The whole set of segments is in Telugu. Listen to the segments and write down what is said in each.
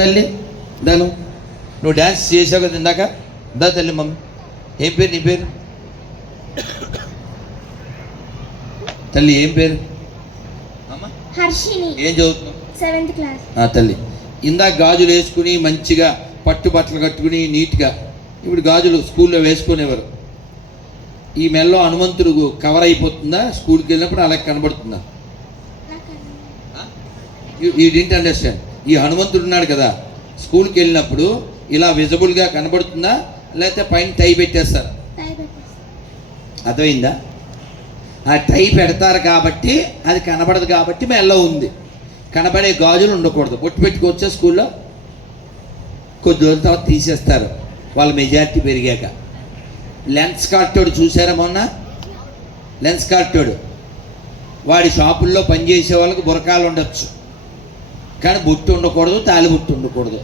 తల్లి దాను నువ్వు డ్యాన్స్ చేసావు కదా ఇందాక. దా తల్లి మమ్మీ. ఏం పేరు నీ పేరు తల్లి? ఏం పేరు అమ్మ? హర్షిని. ఏం చదువుతున్నావు? 7th class. తల్లి ఇందాక గాజులు వేసుకుని మంచిగా పట్టు బట్టలు కట్టుకుని నీట్గా, ఇప్పుడు గాజులు స్కూల్లో వేసుకునేవారు. ఈ మెల్లో హనుమంతుడు కవర్ అయిపోతుందా స్కూల్కి వెళ్ళినప్పుడు? అలా కనబడుతుందా? You didn't understand. ఈ హనుమంతుడు ఉన్నాడు కదా, స్కూల్కి వెళ్ళినప్పుడు ఇలా విజిబుల్గా కనబడుతుందా, లేకపోతే పైన టై పెట్టేస్తారా? అర్థమైందా? ఆ టై పెడతారు కాబట్టి అది కనబడదు కాబట్టి మెల్లో ఉంది. కనబడే గాజులు ఉండకూడదు. బొట్టు పెట్టుకోవచ్చా స్కూల్లో? కొద్ది రోజుల తర్వాత తీసేస్తారు వాళ్ళ మెజారిటీ పెరిగాక. లెన్స్ కార్టోడు చూసారా మొన్న? లెన్స్ కార్టోడు వాడి షాపుల్లో పనిచేసే వాళ్ళకి బురకాలు ఉండొచ్చు, కానీ బొట్టు ఉండకూడదు, తాలి బొట్టు ఉండకూడదు.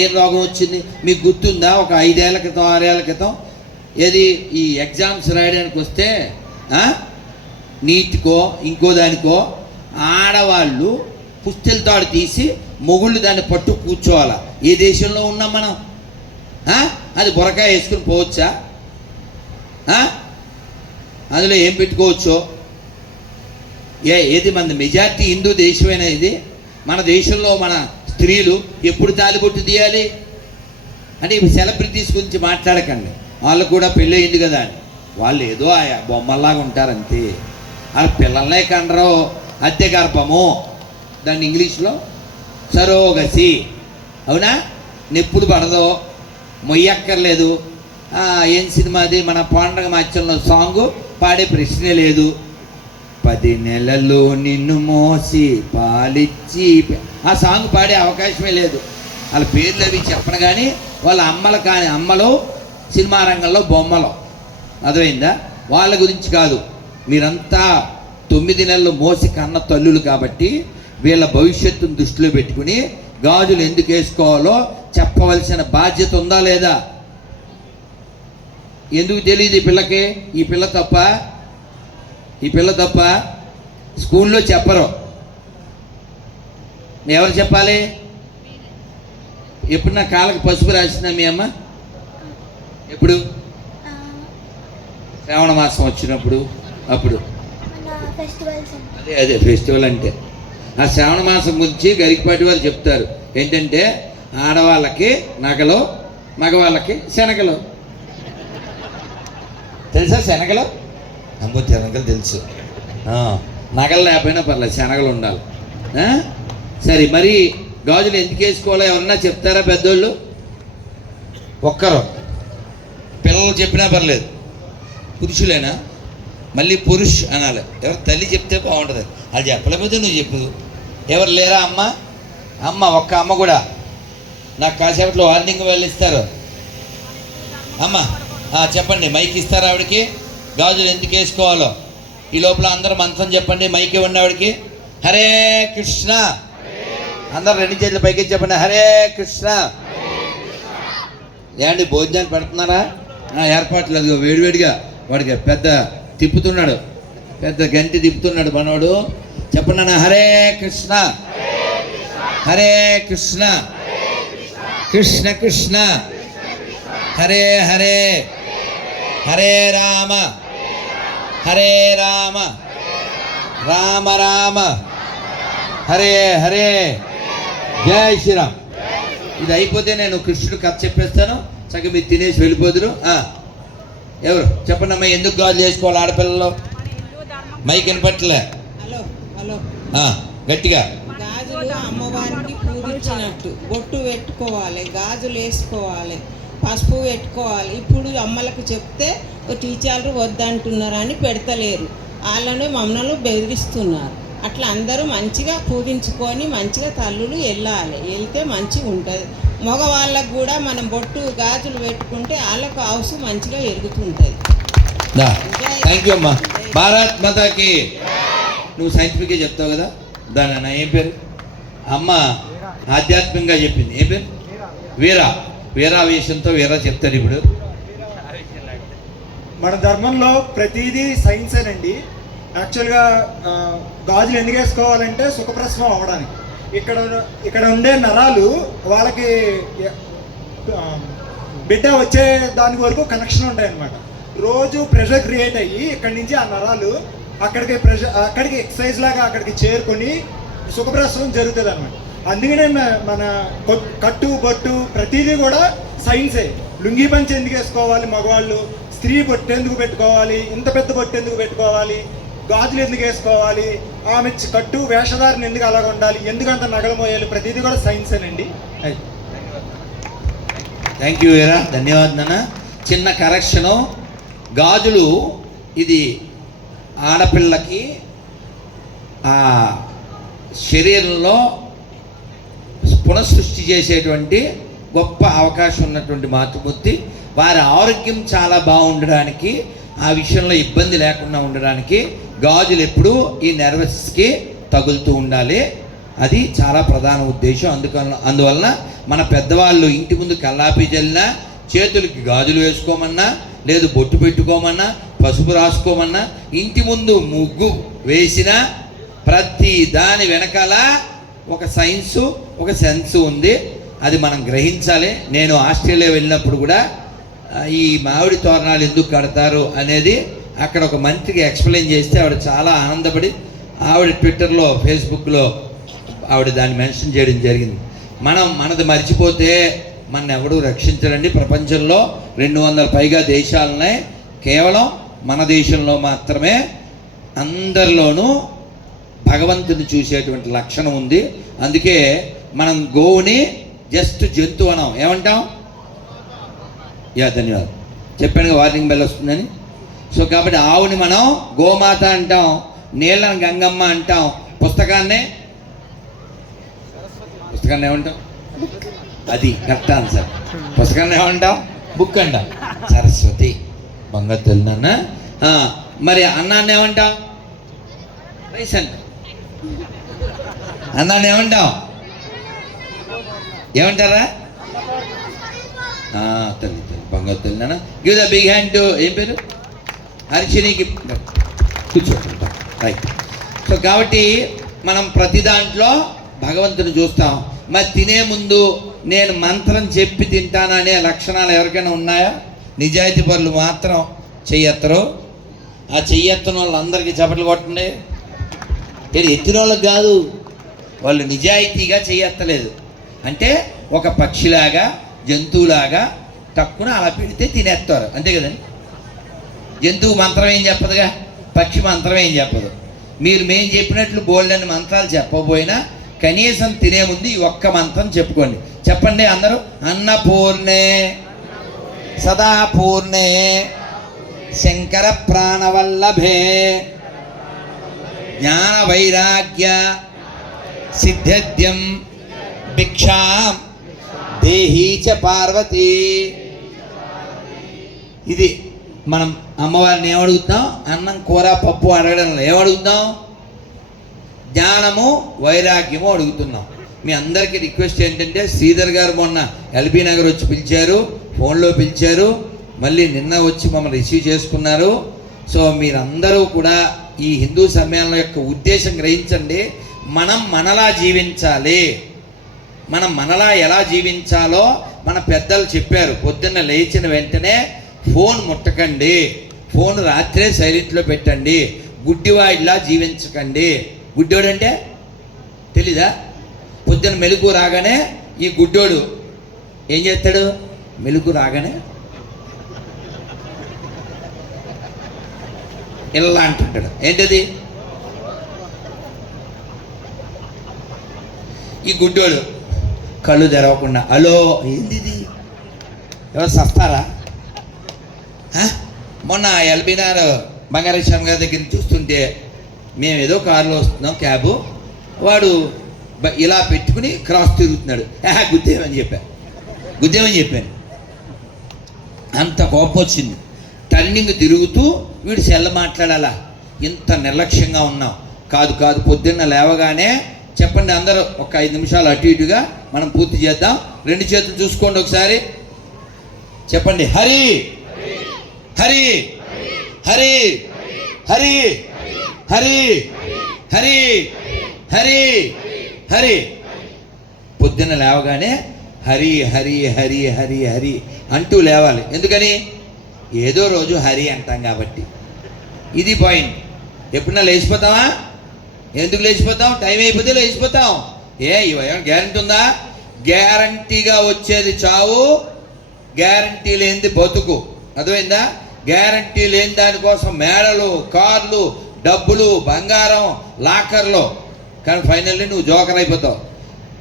ఏం రోగం వచ్చింది మీకు గుర్తుందా? ఒక 5 ఏళ్ల క్రితం 6 ఏళ్ల క్రితం ఏది ఈ ఎగ్జామ్స్ రాయడానికి వస్తే నీటికో ఇంకో దానికో ఆడవాళ్ళు పుస్తెల తాడు తీసి మొగుళ్ళు దాన్ని పట్టు కూర్చోవాలా. ఏ దేశంలో ఉన్నాం మనం? అది బురకాయ వేసుకుని పోవచ్చా? అందులో ఏం పెట్టుకోవచ్చో? ఏది మన మెజారిటీ హిందూ దేశమైనా ఇది? మన దేశంలో మన స్త్రీలు ఎప్పుడు తాలిబొట్టు తీయాలి అంటే ఇప్పుడు సెలబ్రిటీస్ గురించి మాట్లాడకండి. వాళ్ళు కూడా పెళ్ళి అయింది కదా అని వాళ్ళు ఏదో బొమ్మల్లాగా ఉంటారంతే. వాళ్ళ పిల్లలనే కండరో అద్దె గర్భము, దాన్ని ఇంగ్లీష్లో సరోగసి. అవునా? నెప్పుడు పడదో, మొయ్యక్కర్లేదు. ఏం సినిమాది? మన పండగ మధ్యలో సాంగు పాడే ప్రశ్నే లేదు. 10 నెలలు నిన్ను మోసి పాలిచ్చి, ఆ సాంగ్ పాడే అవకాశమే లేదు. వాళ్ళ పేర్లు అవి చెప్పను, కానీ వాళ్ళ అమ్మలు కానీ అమ్మలు సినిమా రంగంలో బొమ్మలు. అర్థమైందా? వాళ్ళ గురించి కాదు. మీరంతా 9 నెలలు మోసి కన్న తల్లులు కాబట్టి వీళ్ళ భవిష్యత్తును దృష్టిలో పెట్టుకుని గాజులు ఎందుకు వేసుకోవాలో చెప్పవలసిన బాధ్యత ఉందా లేదా? ఎందుకు తెలియదు ఈ పిల్లకి? ఈ పిల్ల తప్ప? ఈ పిల్ల తప్ప? స్కూల్లో చెప్పరు. ఎవరు చెప్పాలి? ఎప్పుడు నా కాళ్ళకి పసుపు రాసిందా మీ అమ్మ? ఎప్పుడు? శ్రావణ మాసం వచ్చినప్పుడు. అప్పుడు అదే ఫెస్టివల్ అంటే. ఆ శ్రావణ మాసం గురించి గరికపాటి వారు చెప్తారు. ఏంటంటే ఆడవాళ్ళకి నగలు, మగవాళ్ళకి శనగలు. తెలుసా శనగలు? అమ్మో శనగలు తెలుసు. నగలు లేకపోయినా పర్లేదు, శనగలు ఉండాలి. సరే, మరి గాజులు ఎందుకు వేసుకోవాలో ఏమన్నా చెప్తారా పెద్దోళ్ళు? ఒక్కరు పిల్లలు చెప్పినా పర్లేదు. పురుషులేనా? మళ్ళీ పురుష్ అనాలి. ఎవరు తల్లి చెప్తే బాగుంటుంది. అది చెప్పలేకపోతే నువ్వు చెప్పు. ఎవరు లేరా అమ్మ? అమ్మ ఒక్క అమ్మ కూడా నాకు కాసేపట్లో వార్నింగ్ వెళ్ళిస్తారు. అమ్మ చెప్పండి, మైక్ ఇస్తారా ఆవిడకి? గాజులు ఎందుకు వేసుకోవాలో ఈ లోపల అందరూ మంత్రం చెప్పండి. మైక్ ఇవ్వండి ఆవిడకి. హరే కృష్ణ. అందరు 2 చేతులు పైకి చెప్పండి, హరే కృష్ణ. ఏమండి భోజనాలు పెడుతున్నారా? ఏర్పాట్లేదు. వేడివేడిగా వాడికి పెద్ద తిప్పుతున్నాడు, పెద్ద గంటి తిప్పుతున్నాడు మనోడు. చెప్పండి, హరే కృష్ణ హరే కృష్ణ కృష్ణ కృష్ణ హరే హరే హరే రామ హరే రామ రామ రామ హరే హరే జై శ్రీరామ్. ఇది అయిపోతే నేను కృష్ణుడు కథ చెప్పేస్తాను. సగం మీరు తినేసి వెళ్ళిపోదురు. ఎవరు చెప్పండి అమ్మా, ఎందుకు గాజులు చేసుకోవాలి ఆడపిల్లలు? మైక్ వినపట్లే. హలో హలో గట్టిగా. గాజులు అమ్మవారికి పూజించినట్టు బొట్టు పెట్టుకోవాలి, గాజులు వేసుకోవాలి, పసుపు పెట్టుకోవాలి. ఇప్పుడు అమ్మలకు చెప్తే టీచర్లు వద్దంటున్నారని పెడతలేరు. వాళ్ళని మమ్మల్ని బెదిరిస్తున్నారు. అట్లా అందరూ మంచిగా పూజించుకొని మంచిగా తల్లులు వెళ్ళాలి. వెళ్తే మంచిగా ఉంటుంది. మగవాళ్ళకు కూడా మనం బొట్టు గాజులు పెట్టుకుంటే వాళ్ళకు హౌస్ మంచిగా ఎరుగుతుంటుంది. థ్యాంక్ యూ అమ్మా. భారత్ మాతాకి. నువ్వు సైంటిఫిక్గా చెప్తావు కదా, దాని అన్న ఏం పేరు? అమ్మ ఆధ్యాత్మికంగా చెప్పింది. ఏం పేరు? వీరా. వీరావేశంతో వీరా చెప్తారు. ఇప్పుడు మన ధర్మంలో ప్రతిదీ సైన్సేనండి. యాక్చువల్గా గాజులు ఎందుకు వేసుకోవాలంటే సుఖప్రసవం అవ్వడానికి. ఇక్కడ ఇక్కడ ఉండే నరాలు వాళ్ళకి ఆ, బిడ్డ వచ్చే దాని వరకు కనెక్షన్ ఉంటాయి అన్నమాట. రోజు ప్రెషర్ క్రియేట్ అయ్యి ఇక్కడి నుంచి ఆ నరాలు అక్కడికి ఎక్సర్సైజ్ లాగా అక్కడికి చేరుకొని సుఖప్రసవం జరుగుతుంది అనమాట. అందుకనే మన కట్టు బొట్టు ప్రతిదీ కూడా సైన్సే. లుంగీ పంచి ఎందుకు వేసుకోవాలి మగవాళ్ళు, స్త్రీ బొట్టు ఎందుకు పెట్టుకోవాలి, ఇంత పెద్ద బొట్టు ఎందుకు పెట్టుకోవాలి, గాజులు ఎందుకు వేసుకోవాలి, ఆమె కట్టు వేషధారణ ఎందుకు అలాగ ఉండాలి, ఎందుకంత నగలు మోయాలి, ప్రతిదీ కూడా సైన్సేనండి. థ్యాంక్ యూ వీరా, ధన్యవాదాలు నాన్న. చిన్న కరెక్షను, గాజులు ఇది ఆడపిల్లకి ఆ శరీరంలో పునఃసృష్టి చేసేటువంటి గొప్ప అవకాశం ఉన్నటువంటి మాతృమూర్తి. వారి ఆరోగ్యం చాలా బాగుండడానికి, ఆ విషయంలో ఇబ్బంది లేకుండా ఉండడానికి గాజులు ఎప్పుడూ ఈ నెర్వస్కి తగులుతూ ఉండాలి. అది చాలా ప్రధాన ఉద్దేశం. అందువలన మన పెద్దవాళ్ళు ఇంటి ముందు కల్లాపి చల్లినా, చేతులకి గాజులు వేసుకోమన్నా, లేదు బొట్టు పెట్టుకోమన్నా, పసుపు రాసుకోమన్నా, ఇంటి ముందు ముగ్గు వేసినా ప్రతి దాని వెనకాల ఒక సైన్సు, ఒక సెన్సు ఉంది. అది మనం గ్రహించాలి. నేను ఆస్ట్రేలియా వెళ్ళినప్పుడు కూడా ఈ మామిడి తోరణాలు ఎందుకు కడతారు అనేది అక్కడ ఒక మంత్రికి ఎక్స్ప్లెయిన్ చేస్తే ఆవిడ చాలా ఆనందపడి ఆవిడ ట్విట్టర్లో, ఫేస్బుక్లో ఆవిడ దాన్ని మెన్షన్ చేయడం జరిగింది. మనది మర్చిపోతే మన ఎవడూ రక్షించడండి. ప్రపంచంలో 200 పైగా దేశాలున్నాయి. కేవలం మన దేశంలో మాత్రమే అందరిలోనూ భగవంతుని చూసేటువంటి లక్షణం ఉంది. అందుకే మనం గోవుని జస్ట్ జంతువు అనం, ఏమంటాం? ధన్యవాదాలు, చెప్పాను వార్నింగ్ బెల్ వస్తుందని. సో కాబట్టి ఆవుని మనం గోమాత అంటాం, నీళ్ళని గంగమ్మ అంటాం, పుస్తకాన్ని ఏమంటాం? అది కరెక్ట్ ఆన్సర్. పుస్తకాన్ని ఏమంటాం? బుక్ అంటాం. సరస్వతి, బంగారు తెలునన్న. మరి అన్నాన్ని ఏమంటాం? రైస్ అంటాం. అన్నాన్ని ఏమంటాం? ఏమంటారా? తల్లి బంగారు తెలునన్న. Give the big hand to, ఏం పేరు? హర్షినికి కూర్చోకుంటాం. రైట్. సో కాబట్టి మనం ప్రతి దాంట్లో భగవంతుని చూస్తాం. మరి తినే ముందు నేను మంత్రం చెప్పి తింటాననే లక్షణాలు ఎవరికైనా ఉన్నాయా? నిజాయితీ పరులు మాత్రం చెయ్యెత్తరు. ఆ చెయ్యెత్తన వాళ్ళందరికీ చప్పట్లు కొట్టండి. ఎత్తిన వాళ్ళకి కాదు, వాళ్ళు నిజాయితీగా చెయ్యెత్తలేదు అంటే ఒక పక్షిలాగా, జంతువులాగా తక్కువ అలా పెడితే తినేస్తారు, అంతే కదండి. జంతువు మంత్రం ఏం చెప్పదుగా, పక్షి మంత్రం ఏం చెప్పదు. మేము చెప్పినట్లు బోల్డని మంత్రాలు చెప్పబోయినా కనీసం తినే ముందు ఈ ఒక్క మంత్రం చెప్పుకోండి. చెప్పండి అందరూ. అన్నపూర్ణే సదాపూర్ణే శంకర ప్రాణవల్లభే జ్ఞాన వైరాగ్య సిద్ధ్యం భిక్షాం దేహీ చ పార్వతీ. ఇది మనం అమ్మవారిని ఏమడుగుతాం? అన్నం, కూర, పప్పు అడగడంలో ఏమడుగుతాం? జ్ఞానము, వైరాగ్యము అడుగుతున్నాం. మీ అందరికీ రిక్వెస్ట్ ఏంటంటే, శ్రీధర్ గారు మొన్న ఎల్బీ నగర్ వచ్చి పిలిచారు, ఫోన్లో పిలిచారు, మళ్ళీ నిన్న వచ్చి మమ్మల్ని రిసీవ్ చేసుకున్నారు. సో మీరందరూ కూడా ఈ హిందూ సమ్మేళనం యొక్క ఉద్దేశం గ్రహించండి. మనం మనలా జీవించాలి. మనం మనలా ఎలా జీవించాలో మన పెద్దలు చెప్పారు. పొద్దున్న లేచిన వెంటనే ఫోన్ ముట్టకండి, ఫోన్ రాత్రే సైలెంట్లో పెట్టండి, గుడ్డివాడిలా జీవించకండి. గుడ్డోడు అంటే తెలీదా? పొద్దున్న మెలుగు రాగానే ఈ గుడ్డోడు ఏం చేస్తాడు? మెలుగు రాగానే ఇలా అంటుంటాడు. ఏంటది? ఈ గుడ్డోడు కళ్ళు తెరవకుండా, హలో ఏంది ఇది, ఎవరు సస్తారా? మొన్న ఎల్బీనార్ బంగారేశ్వరం గారి దగ్గర చూస్తుంటే మేము ఏదో కారులో వస్తున్నాం, క్యాబు, వాడు ఇలా పెట్టుకుని క్రాస్ తిరుగుతున్నాడు. గుద్దేమని చెప్పాను. అంత కోపం వచ్చింది. టర్నింగ్ తిరుగుతూ వీడు సెల్ల మాట్లాడాలా? ఇంత నిర్లక్ష్యంగా ఉన్నాం. కాదు, పొద్దున్న లేవగానే చెప్పండి అందరూ, ఒక 5 నిమిషాలు అటు ఇటుగా మనం పూర్తి చేద్దాం. 2 చేతులు చూసుకోండి ఒకసారి, చెప్పండి హరి హరి హరి హరి హరి హరి హరి హరి పొద్దున్న లేవగానే హరి హరి హరి హరి హరి అంటూ లేవాలి. ఎందుకని? ఏదో రోజు హరి అంటాం కాబట్టి. ఇది పాయింట్. ఎప్పుడన్నా లేచిపోతావా? ఎందుకు లేచిపోతాం? టైం అయిపోతే లేచిపోతాం. ఇవేమో గ్యారంటీ ఉందా? గ్యారంటీగా వచ్చేది చావు, గ్యారంటీ లేనిది బతుకు. అర్థమైందా? గ్యారంటీ లేని దానికోసం మేడలు, కార్లు, డబ్బులు, బంగారం, లాకర్లు, కానీ ఫైనల్లీ నువ్వు జోకర్ అయిపోతావు.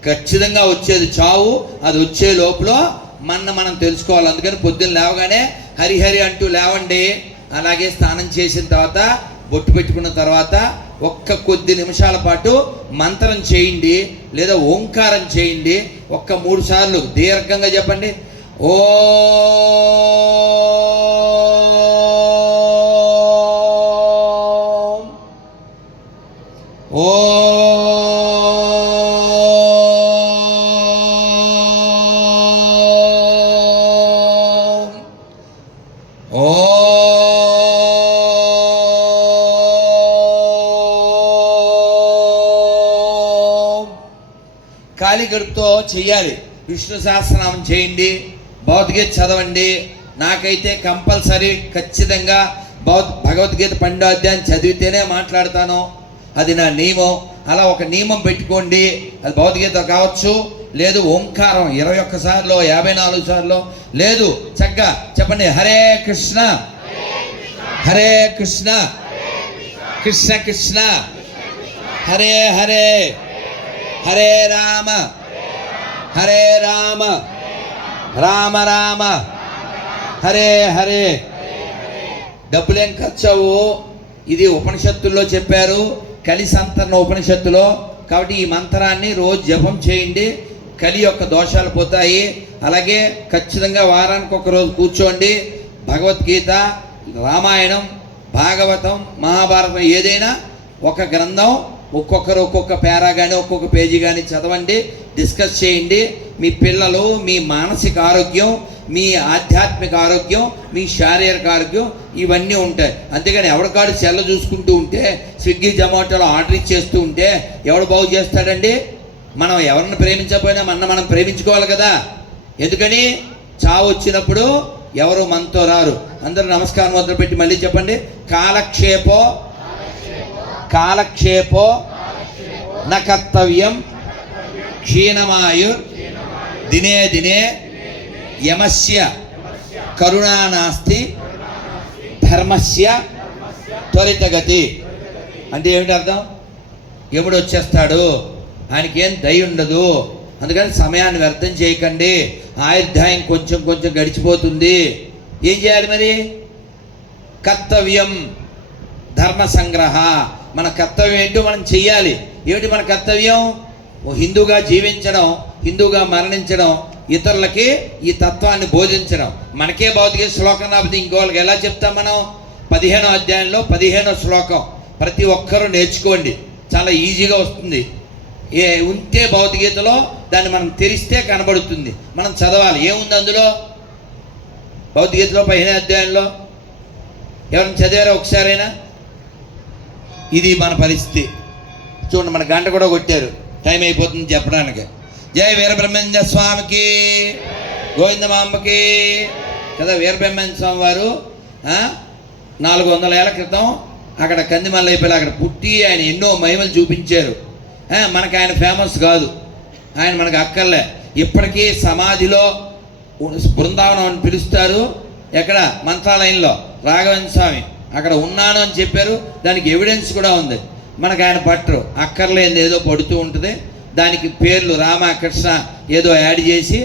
ఖచ్చితంగా వచ్చేది చావు. అది వచ్చే లోపల మనం తెలుసుకోవాలి. అందుకని పొద్దున్న లేవగానే హరిహరి అంటూ లేవండి. అలాగే స్నానం చేసిన తర్వాత, బొట్టు పెట్టుకున్న తర్వాత ఒక్క కొద్ది నిమిషాల పాటు మంత్రం చేయండి, లేదా ఓంకారం చేయండి. ఒక్క 3 సార్లు దీర్ఘంగా చెప్పండి. ఓ ఓ ఖాళీ గడుపుతో చెయ్యాలి. విష్ణు సహస్రనామం చేయండి, భగవద్గీత చదవండి. నాకైతే కంపల్సరీ ఖచ్చితంగా భగవద్గీత 12వ అధ్యాయం చదివితేనే మాట్లాడతాను. అది నా నియమం. అలా ఒక నియమం పెట్టుకోండి. అది భగవద్గీత కావచ్చు, లేదు ఓంకారం 21 సార్లు, 54 సార్లు, లేదు చక్కగా చెప్పండి. హరే కృష్ణ హరే కృష్ణ కృష్ణ కృష్ణ హరే హరే హరే రామ హరే రామ రామ రామ హరే హరే. డబ్బులేం ఖర్చవు. ఇది ఉపనిషత్తుల్లో చెప్పారు, కలి సంతరణ ఉపనిషత్తులో. కాబట్టి ఈ మంత్రాన్ని రోజు జపం చేయండి. కలి యొక్క దోషాలు పోతాయి. అలాగే ఖచ్చితంగా వారానికి ఒక రోజు కూర్చోండి. భగవద్గీత, రామాయణం, భాగవతం, మహాభారతం ఏదైనా ఒక గ్రంథం ఒక్కొక్కరు ఒక్కొక్క పేరా కానీ ఒక్కొక్క పేజీ కానీ చదవండి, డిస్కస్ చేయండి. మీ పిల్లలు, మీ మానసిక ఆరోగ్యం, మీ ఆధ్యాత్మిక ఆరోగ్యం, మీ శారీరక ఆరోగ్యం ఇవన్నీ ఉంటాయి. అంతేగాని ఎవరికాడు సెల్ల చూసుకుంటూ ఉంటే, స్విగ్గీ జొమాటోలో ఆర్డర్ ఇచ్చేస్తూ ఉంటే ఎవడు బాగు చేస్తాడండి? మనం ఎవరిని ప్రేమించకపోయినా మనం ప్రేమించుకోవాలి కదా. ఎందుకని? చావు వచ్చినప్పుడు ఎవరు మనతో రారు. అందరూ నమస్కారం మొదలు పెట్టి మళ్ళీ చెప్పండి. కాలక్షేపో కాలక్షేపో న కర్తవ్యం క్షీణమాయు దినే దినే యమస్య కరుణా నాస్తి ధర్మస్య త్వరితగతి. అంటే ఏమిటి అర్థం? ఎముడు వచ్చేస్తాడు, ఆయనకి ఏం దయ ఉండదు. అందుకని సమయాన్ని వ్యర్థం చేయకండి. ఆయుర్దాయం కొంచెం కొంచెం గడిచిపోతుంది. ఏం చేయాలి మరి? కర్తవ్యం ధర్మ సంగ్రహ. మన కర్తవ్యం ఏంటో మనం చెయ్యాలి. ఏమిటి మన కర్తవ్యం? హిందూగా జీవించడం, హిందూగా మరణించడం, ఇతరులకి ఈ తత్వాన్ని బోధించడం. మనకే భౌతిక శ్లోకం రాకపోతే ఇంకోళ్ళకి ఎలా చెప్తాం మనం? 15వ అధ్యాయంలో 15వ శ్లోకం ప్రతి ఒక్కరూ నేర్చుకోండి, చాలా ఈజీగా వస్తుంది. ఉంటే భౌతికగీతలో దాన్ని మనం తెరిస్తే కనబడుతుంది, మనం చదవాలి. ఏముంది అందులో? భౌతికగీతలో 15వ అధ్యాయంలో ఎవరైనా చదివారా ఒకసారైనా? ఇది మన పరిస్థితి. చూడండి, మన గంట కూడా కొట్టారు, టైం అయిపోతుంది చెప్పడానికి. జై వీరబ్రహ్మేంద్ర స్వామికి, గోవిందమాంబకి కదా. వీరబ్రహ్మేంద్ర స్వామి వారు 400 ఏళ్ల క్రితం అక్కడ కందిమల్ల అయిపోయి అక్కడ పుట్టి ఆయన ఎన్నో మహిమలు చూపించారు. మనకు ఆయన ఫేమస్ కాదు, ఆయన మనకు అక్కర్లే. ఇప్పటికీ సమాధిలో బృందావనం అని పిలుస్తారు. ఎక్కడ? మంత్రాలయంలో రాఘవేంద్ర స్వామి అక్కడ ఉన్నాను అని చెప్పారు. దానికి ఎవిడెన్స్ కూడా ఉంది. మనకు ఆయన పట్టరు, అక్కర్లేని ఏదో పడుతూ ఉంటుంది. దానికి పేర్లు రామ కృష్ణ ఏదో యాడ్ చేసి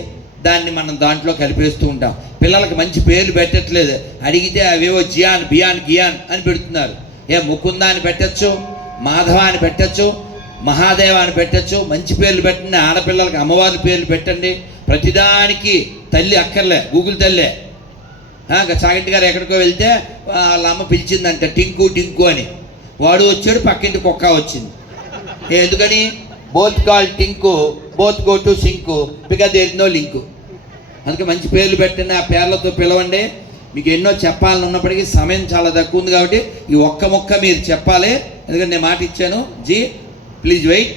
దాన్ని మనం దాంట్లో కలిపేస్తూ ఉంటాం. పిల్లలకు మంచి పేర్లు పెట్టట్లేదు. అడిగితే అవేవో జియాన్, బియాన్, గియాన్ అని పెడుతున్నారు. ముకుంద అని పెట్టచ్చు, మాధవ అని పెట్టచ్చు, మహాదేవ అని పెట్టచ్చు. మంచి పేర్లు పెట్టండి. ఆడపిల్లలకి అమ్మవారి పేర్లు పెట్టండి. ప్రతిదానికి తల్లి అక్కర్లే, గూగుల్ తల్లే. చాగంటి గారు ఎక్కడికో వెళ్తే వాళ్ళ అమ్మ పిలిచిందంట టింకు టింకు అని. వాడు వచ్చాడు, పక్కింటి కుక్క వచ్చింది. ఎందుకని? Both call Tinku, both go to sink, because there is no link. అందుకే మంచి పేర్లు పెట్టండి, ఆ పేర్లతో పిలవండి. మీకు ఎన్నో చెప్పాలని ఉన్నప్పటికీ సమయం చాలా తక్కువ ఉంది కాబట్టి ఈ ఒక్క మొక్క మీరు చెప్పాలి. ఎందుకంటే నేను మాట ఇచ్చాను. జీ ప్లీజ్ వెయిట్.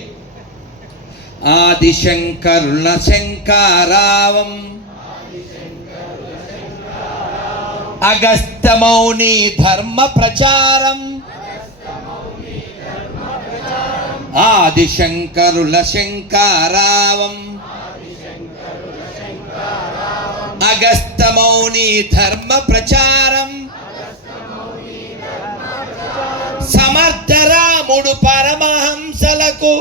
ఆదిశంకరుల శంకారావం అగస్త్యమౌని ధర్మ ప్రచారం ఆదిశంకరుల శంకారావం అగస్త్యమౌని ధర్మ ప్రచారం సమర్థరాముడు పరమహంసలకు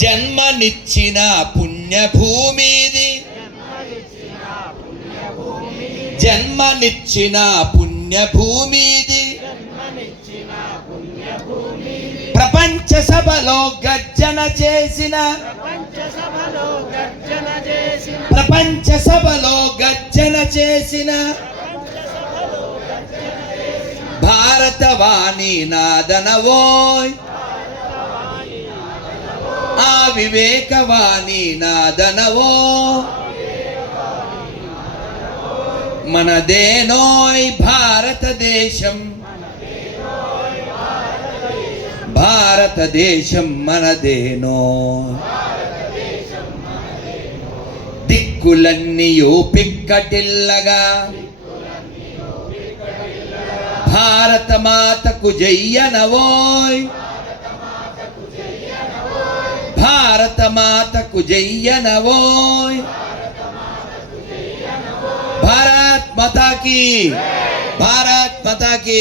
జన్మనిచ్చిన పుణ్యభూమిది జన్మనిచ్చిన పుణ్యభూమిది ప్రపంచ సభలో గర్జన చేసిన ప్రపంచ సభలో గర్జన చేసిన భారతవాణి నాదనవోయ్ ఆ వివేకవాణి నాదనవో మనదేనోయ్ భారతదేశం భారతదేశం మనదేనో దిక్కులన్నీయు పిక్కటిల్లగా భారత మాతకు జయ్యనవోయ్ భారత మాతకు జయ్యనవోయ్ భారత్ మాతాకి భారత్ మాతాకి.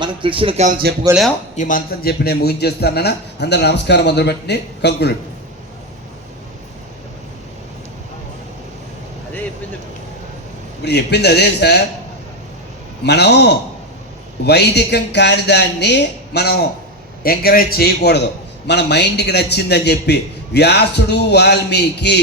మనం కృష్ణుడి కథ చెప్పుకోలేం. ఈ మంత్రం చెప్పి నేను ముగించేస్తానన్నా. అందరూ నమస్కారం మొదలుపెట్టి కంకులు. అదే చెప్పింది ఇప్పుడు చెప్పింది అదే సార్. మనం వైదికం కాని దాన్ని మనం ఎంకరేజ్ చేయకూడదు. మన మైండ్కి నచ్చిందని చెప్పి వ్యాసుడు వాల్మీకి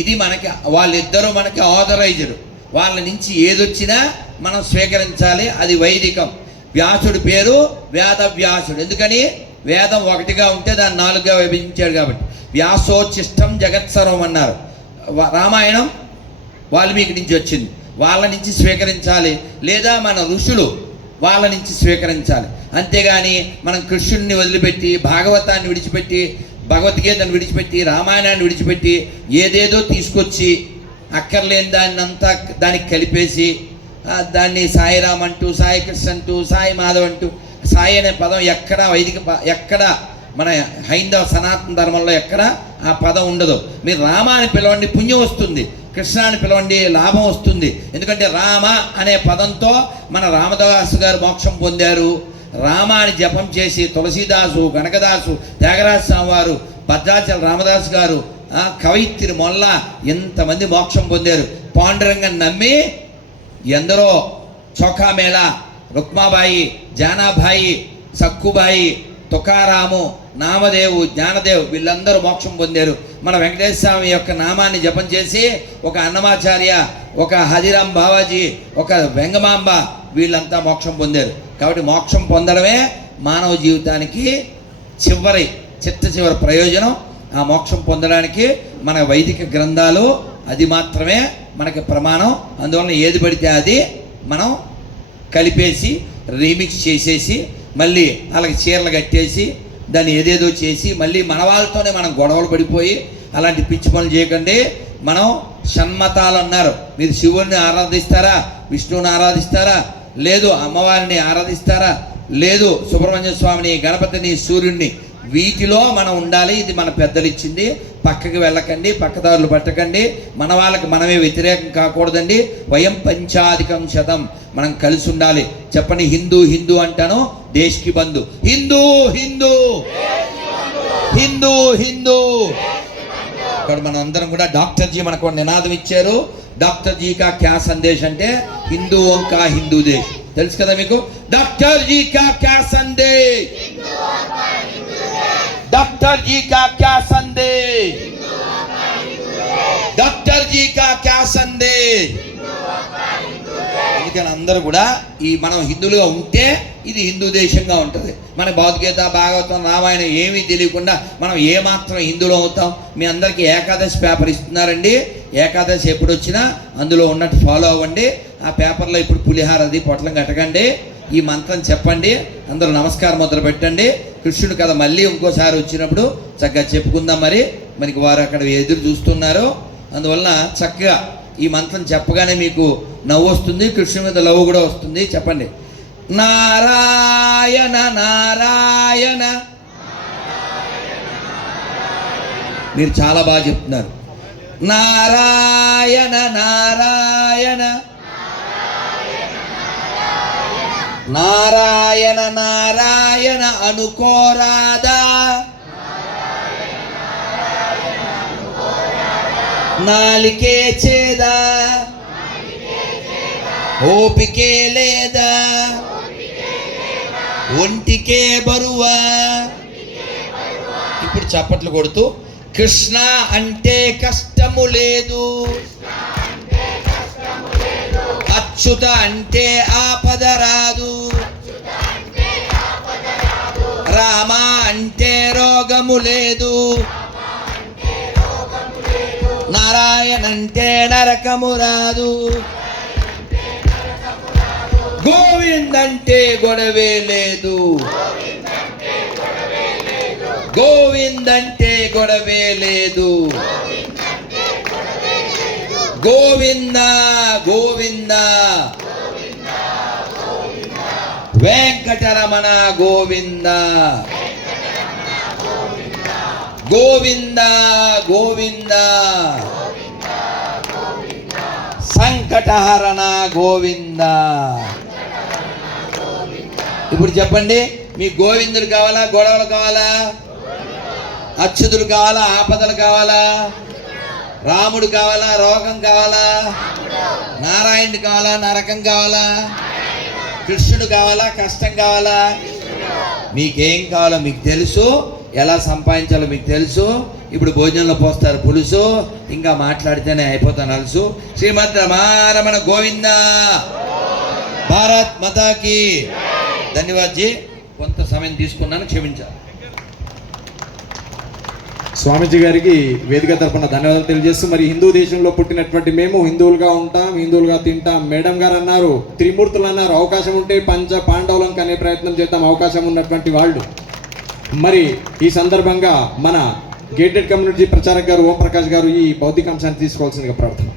ఇది మనకి వాళ్ళిద్దరూ మనకి ఆథరైజ్డ్. వాళ్ళ నుంచి ఏదొచ్చినా మనం స్వీకరించాలి. అది వైదికం. వ్యాసుడి పేరు వేదవ్యాసుడు. ఎందుకని వేదం ఒకటిగా ఉంటే దాన్ని 4గా విభజించాడు కాబట్టి. వ్యాసోచ్చిష్టం జగత్సర్వం అన్నారు. రామాయణం వాల్మీకి నుంచి వచ్చింది. వాళ్ళ నుంచి స్వీకరించాలి. లేదా మన ఋషులు వాళ్ళ నుంచి స్వీకరించాలి. అంతేగాని మనం కృష్ణుడిని వదిలిపెట్టి భాగవతాన్ని విడిచిపెట్టి భగవద్గీతను విడిచిపెట్టి రామాయణాన్ని విడిచిపెట్టి ఏదేదో తీసుకొచ్చి అక్కర్లేని దాన్ని అంతా దానికి కలిపేసి దాన్ని సాయిరామ్ అంటూ సాయి కృష్ణ అంటూ సాయి మాధవ్ అంటూ సాయి అనే పదం ఎక్కడ వైదిక ఎక్కడ మన హైందవ సనాతన ధర్మంలో ఎక్కడ ఆ పదం ఉండదు. మీరు రామ అని పిలవండి పుణ్యం వస్తుంది, కృష్ణ అని పిలవండి లాభం వస్తుంది. ఎందుకంటే రామ అనే పదంతో మన రామదాసు గారు మోక్షం పొందారు. రామాని జపం చేసి తులసీదాసు, కనకదాసు, త్యాగరాజ స్వామి వారు, భద్రాచల రామదాసు గారు, కవయిత్రి మొల్ల ఎంతమంది మోక్షం పొందారు. పాండురంగని నమ్మి ఎందరో చోఖామేళ, రుక్మాబాయి, జానాబాయి, సక్కుబాయి, తుకారాము, నామదేవు, జ్ఞానదేవ్ వీళ్ళందరూ మోక్షం పొందారు. మన వెంకటేశ్వర స్వామి యొక్క నామాన్ని జపం చేసి ఒక అన్నమాచార్య, ఒక హరిరామ్ బావాజీ, ఒక వెంగమాంబ వీళ్ళంతా మోక్షం పొందారు. కాబట్టి మోక్షం పొందడమే మానవ జీవితానికి చివరి ప్రయోజనం. ఆ మోక్షం పొందడానికి మన వైదిక గ్రంథాలు అది మాత్రమే మనకి ప్రమాణం. అందువలన ఏది పడితే అది మనం కలిపేసి రీమిక్స్ చేసేసి మళ్ళీ అలాగే చీరలు కట్టేసి దాన్ని ఏదేదో చేసి మళ్ళీ మన వాళ్ళతోనే మనం గొడవలు పడిపోయి అలాంటి పిచ్చి పనులు చేయకండి. మనం షణ్మతాలు అన్నారు. మీరు శివుడిని ఆరాధిస్తారా, విష్ణువుని ఆరాధిస్తారా, లేదు అమ్మవారిని ఆరాధిస్తారా, లేదు సుబ్రహ్మణ్య స్వామిని, గణపతిని, సూర్యుడిని, వీటిలో మనం ఉండాలి. ఇది మన పెద్దలు ఇచ్చింది. పక్కకి వెళ్ళకండి, పక్కదారులు పట్టకండి. మన వాళ్ళకి మనమే వ్యతిరేకం కాకూడదండి. వయం పంచాధికం శతం మనం కలిసి ఉండాలి. చెప్పండి, హిందూ హిందూ అంటాను, దేశ్కి బంధు. హిందూ హిందూ హిందూ హిందూ. ఇక్కడ మనం అందరం కూడా డాక్టర్ జీ మనకు నినాదం ఇచ్చారు. డాక్టర్ జీ కా క్యా సందేశ్ అంటే హిందూओं का हिंदू देश. తెలుసు కదా మీకు? డాక్టర్ జీ కా క్యా సందేశ్, डॉक्टर जी का क्या संदेश, डॉक्टर जी का क्या संदेश. అందుకని అందరూ కూడా ఈ మనం హిందువులుగా ఉంటే ఇది హిందూ దేశంగా ఉంటుంది. మన భగవద్గీత, భాగవతం, రామాయణం ఏమీ తెలియకుండా మనం ఏమాత్రం హిందువులు అవుతాం. మీ అందరికీ ఏకాదశి పేపర్ ఇస్తున్నారండి. ఏకాదశి ఎప్పుడు వచ్చినా అందులో ఉన్నట్టు ఫాలో అవ్వండి. ఆ పేపర్లో ఇప్పుడు పులిహారది పొట్లం కట్టకండి. ఈ మంత్రం చెప్పండి. అందరూ నమస్కారం మొదలు పెట్టండి. కృష్ణుడు కథ మళ్ళీ ఇంకోసారి వచ్చినప్పుడు చక్కగా చెప్పుకుందాం. మనకి వారు అక్కడ ఎదురు చూస్తున్నారు. అందువలన చక్కగా ఈ మంత్రం చెప్పగానే మీకు నవ్వు వస్తుంది, కృష్ణుడి మీద లవ్ కూడా వస్తుంది. చెప్పండి, నారాయణ నారాయణ. మీరు చాలా బాగా చెప్తున్నారు. నారాయణ నారాయణ నారాయణ నారాయణ అనుకోరాదా, నాలికే చేదా, ఓపికే లేదా, ఒంటికే బరువా. ఇప్పుడు చప్పట్లు కొడుతూ కృష్ణ అంటే కష్టము లేదు, అచ్యుత అంటే ఆపద రాదు, రామ అంటే రోగము లేదు, నారాయణ అంటే నరకము రాదు, గోవింద్ అంటే గొడవే లేదు, గోవింద్ అంటే గొడవే లేదు, గోవింద గోవింద వెంకటరమణ గోవింద, గోవింద గోవింద సంకటహరణ గోవింద. ఇప్పుడు చెప్పండి, మీకు గోవిందుడు కావాలా, గొడవలు కావాలా, అచ్యుతుడు కావాలా, ఆపదలు కావాలా, రాముడు కావాలా, రోగం కావాలా, నారాయణుడు కావాలా, నరకం కావాలా, కృష్ణుడు కావాలా, కష్టం కావాలా? మీకేం కావాలో మీకు తెలుసు, ఎలా సంపాదించాలో మీకు తెలుసు. ఇప్పుడు భోజనంలో పోస్తారు పులుసు, ఇంకా మాట్లాడితేనే అయిపోతాను అలుసు. శ్రీమద్ రమారమణ గోవింద, భారత్ మాతాకి. ధన్యవాద్ జీ, కొంత సమయం తీసుకున్నాను, క్షమించాలి. స్వామీజీ గారికి వేదిక తరపున ధన్యవాదాలు తెలియజేస్తూ, మరి హిందూ దేశంలో పుట్టినటువంటి మేము హిందువులుగా ఉంటాం, హిందువులుగా తింటాం. మేడం గారు అన్నారు, త్రిమూర్తులు అన్నారు, అవకాశం ఉంటే పంచ పాండవులను కనే ప్రయత్నం చేద్దాం, అవకాశం ఉన్నటువంటి వాళ్ళు. మరి ఈ సందర్భంగా మన గేటెడ్ కమ్యూనిటీ ప్రచారక్ గారు ఓం ప్రకాష్ గారు ఈ భౌతిక అంశాన్ని తీసుకోవాల్సిందిగా ప్రార్థన.